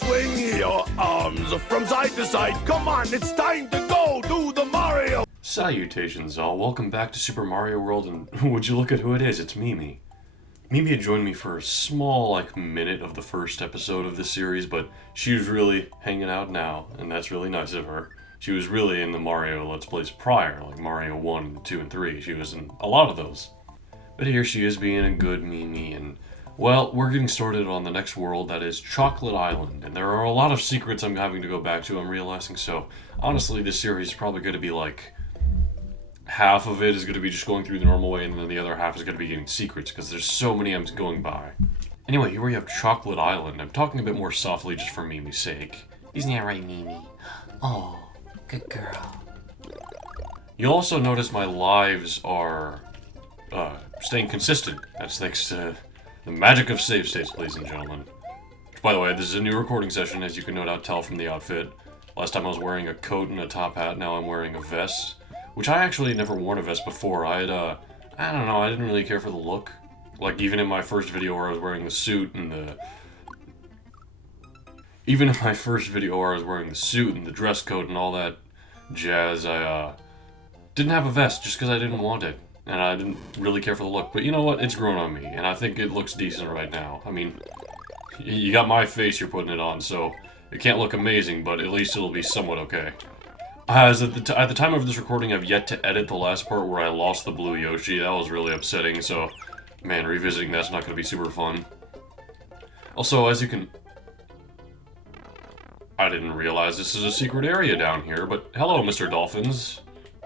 Mario, swing your arms from side to side. Come on, it's time to go do the Mario. Salutations all, welcome back to Super Mario World, and would you look at who it is, it's Mimi. Mimi had joined me for a small, minute of the first episode of this series, but she was really hanging out now, and that's really nice of her. She was really in the Mario Let's Plays prior, like Mario 1, 2, and 3. She was in a lot of those. But here she is being a good Mimi, and, well, we're getting started on the next world, that is Chocolate Island, and there are a lot of secrets I'm having to go back to, I'm realizing, so honestly, this series is probably going to be half of it is going to be just going through the normal way, and then the other half is going to be getting secrets, because there's so many I'm going by. Anyway, here we have Chocolate Island. I'm talking a bit more softly just for Mimi's sake. Isn't that right, Mimi? Oh, good girl. You'll also notice my lives are staying consistent. That's thanks to the magic of save states, ladies and gentlemen. Which, by the way, this is a new recording session, as you can no doubt tell from the outfit. Last time I was wearing a coat and a top hat, now I'm wearing a vest. Which I actually never worn a vest before. I don't know, I didn't really care for the look. Like, even in my first video where I was wearing the suit and the... Even in my first video where I was wearing the suit and the dress coat and all that jazz, I, didn't have a vest just because I didn't want it. And I didn't really care for the look. But you know what? It's grown on me, and I think it looks decent right now. I mean, you got my face you're putting it on, so it can't look amazing, but at least it'll be somewhat okay. As at the time of this recording, I've yet to edit the last part where I lost the blue Yoshi. That was really upsetting, so, man, revisiting that's not going to be super fun. Also, as you can... I didn't realize this is a secret area down here, but hello, Mr. Dolphins.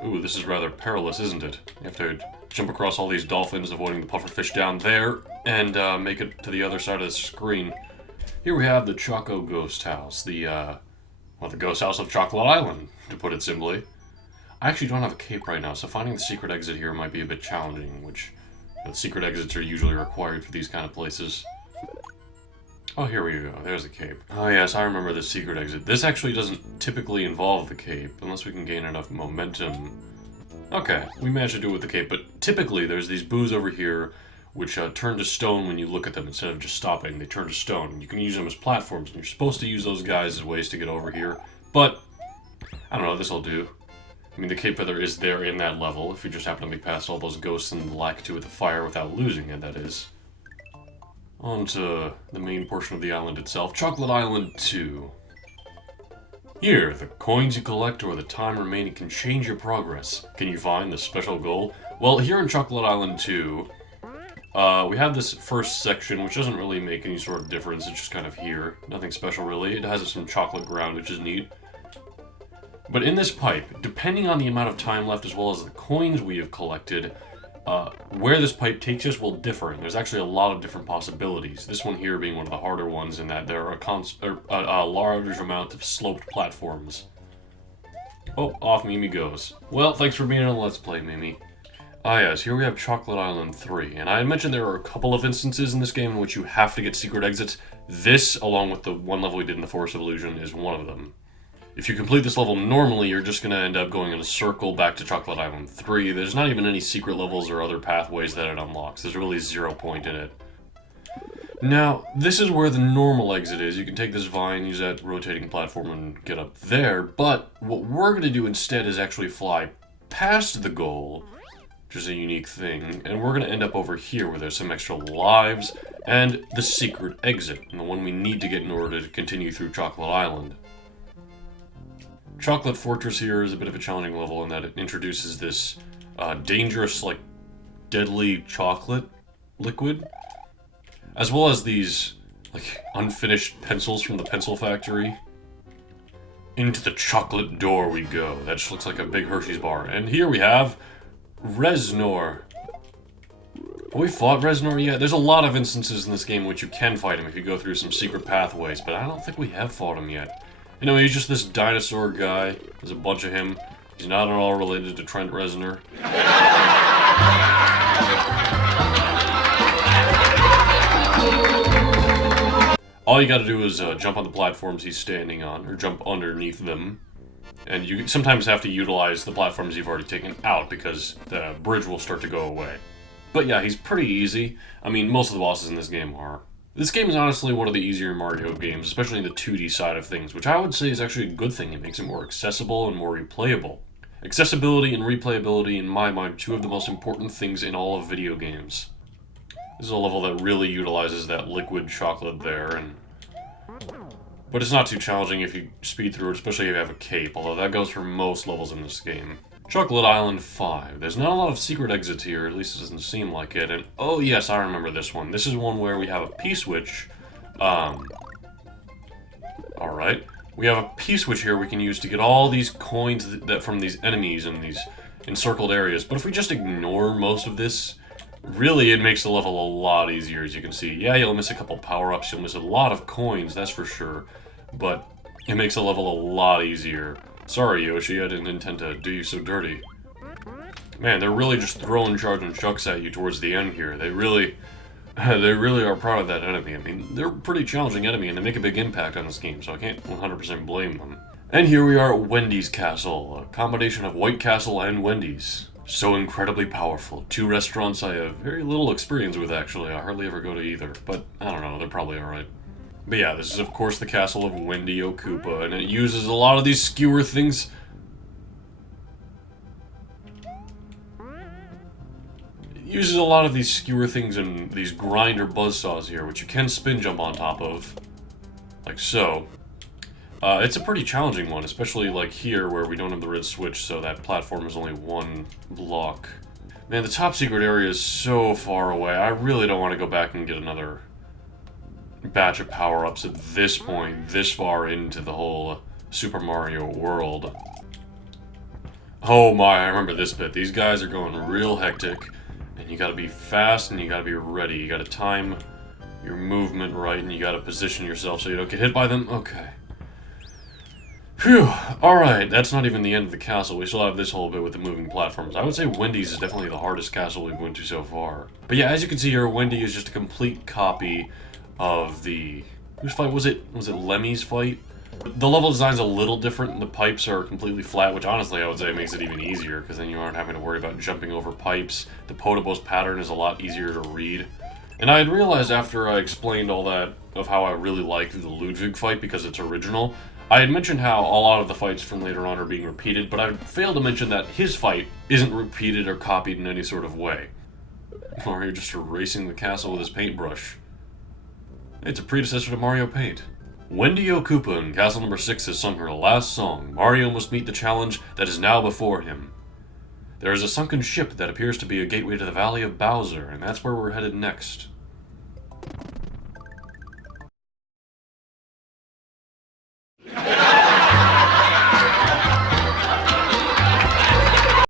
Ooh, this is rather perilous, isn't it? You have to jump across all these dolphins, avoiding the pufferfish down there, and make it to the other side of the screen. Here we have the Choco Ghost House, the Ghost House of Chocolate Island, to put it simply. I actually don't have a cape right now, so finding the secret exit here might be a bit challenging, which, the secret exits are usually required for these kind of places. Oh, here we go. There's a cape. Oh yes, I remember this secret exit. This actually doesn't typically involve the cape, unless we can gain enough momentum. Okay, we managed to do it with the cape, but typically there's these boos over here which turn to stone when you look at them instead of just stopping. They turn to stone, and you can use them as platforms, and you're supposed to use those guys as ways to get over here. But, I don't know, this'll do. I mean, the cape feather is there in that level, if you just happen to be past all those ghosts and lack to with the fire without losing it, that is. On to the main portion of the island itself, Chocolate Island 2. Here, the coins you collect or the time remaining can change your progress. Can you find the special goal? Well, here in Chocolate Island 2, we have this first section, which doesn't really make any sort of difference. It's just kind of here. Nothing special, really. It has some chocolate ground, which is neat. But in this pipe, depending on the amount of time left as well as the coins we have collected, where this pipe takes us will differ, and there's actually a lot of different possibilities. This one here being one of the harder ones in that there are a large amount of sloped platforms. Oh, off Mimi goes. Well, thanks for being on Let's Play, Mimi. Ah yes, here we have Chocolate Island 3, and I had mentioned there are a couple of instances in this game in which you have to get secret exits. This, along with the one level we did in the Forest of Illusion, is one of them. If you complete this level normally, you're just going to end up going in a circle back to Chocolate Island 3. There's not even any secret levels or other pathways that it unlocks. There's really 0 point in it. Now, this is where the normal exit is. You can take this vine, use that rotating platform, and get up there, but what we're going to do instead is actually fly past the goal, which is a unique thing, and we're going to end up over here where there's some extra lives, and the secret exit, and the one we need to get in order to continue through Chocolate Island. Chocolate Fortress here is a bit of a challenging level in that it introduces this dangerous, deadly chocolate liquid, as well as these, unfinished pencils from the pencil factory. Into the chocolate door we go. That just looks like a big Hershey's bar. And here we have Reznor. Have we fought Reznor yet? There's a lot of instances in this game in which you can fight him if you go through some secret pathways, but I don't think we have fought him yet. You know, he's just this dinosaur guy. There's a bunch of him. He's not at all related to Trent Reznor. All you gotta do is jump on the platforms he's standing on, or jump underneath them. And you sometimes have to utilize the platforms you've already taken out, because the bridge will start to go away. But yeah, he's pretty easy. I mean, most of the bosses in this game are This game is honestly one of the easier Mario games, especially in the 2D side of things, which I would say is actually a good thing. It makes it more accessible and more replayable. Accessibility and replayability, in my mind, are two of the most important things in all of video games. This is a level that really utilizes that liquid chocolate there, but it's not too challenging if you speed through it, especially if you have a cape, although that goes for most levels in this game. Chocolate Island 5. There's not a lot of secret exits here, at least it doesn't seem like it, and oh yes, I remember this one. This is one where we have a P-switch. Alright. We have a P-switch here we can use to get all these coins that from these enemies in these encircled areas, but if we just ignore most of this, really it makes the level a lot easier, as you can see. Yeah, you'll miss a couple power-ups, you'll miss a lot of coins, that's for sure, but it makes the level a lot easier. Sorry, Yoshi, I didn't intend to do you so dirty. Man, they're really just throwing charging chucks at you towards the end here. They really are proud of that enemy. I mean, they're a pretty challenging enemy, and they make a big impact on this game, so I can't 100% blame them. And here we are at Wendy's Castle, a combination of White Castle and Wendy's. So incredibly powerful. Two restaurants I have very little experience with, actually. I hardly ever go to either, but I don't know, they're probably alright. But yeah, this is of course the castle of Wendy Koopa, and it uses a lot of these skewer things. It uses a lot of these skewer things and these grinder buzzsaws here, which you can spin jump on top of. Like so. It's a pretty challenging one, especially like here where we don't have the red switch, so that platform is only one block. Man, the top secret area is so far away. I really don't want to go back and get another batch of power-ups at this point, this far into the whole Super Mario world. Oh my, I remember this bit. These guys are going real hectic, and you gotta be fast and you gotta be ready. You gotta time your movement right, and you gotta position yourself so you don't get hit by them. Okay. Phew, alright, that's not even the end of the castle. We still have this whole bit with the moving platforms. I would say Wendy's is definitely the hardest castle we've went to so far. But yeah, as you can see here, Wendy is just a complete copy of the... whose fight was it? Was it Lemmy's fight? The level design's a little different. The pipes are completely flat, which honestly I would say makes it even easier, because then you aren't having to worry about jumping over pipes. The Podobo's pattern is a lot easier to read. And I had realized after I explained all that of how I really liked the Ludwig fight because it's original, I had mentioned how a lot of the fights from later on are being repeated, but I failed to mention that his fight isn't repeated or copied in any sort of way. Mario just erasing the castle with his paintbrush. It's a predecessor to Mario Paint. Wendy Koopa in Castle number 6 has sung her last song. Mario must meet the challenge that is now before him. There is a sunken ship that appears to be a gateway to the Valley of Bowser, and that's where we're headed next.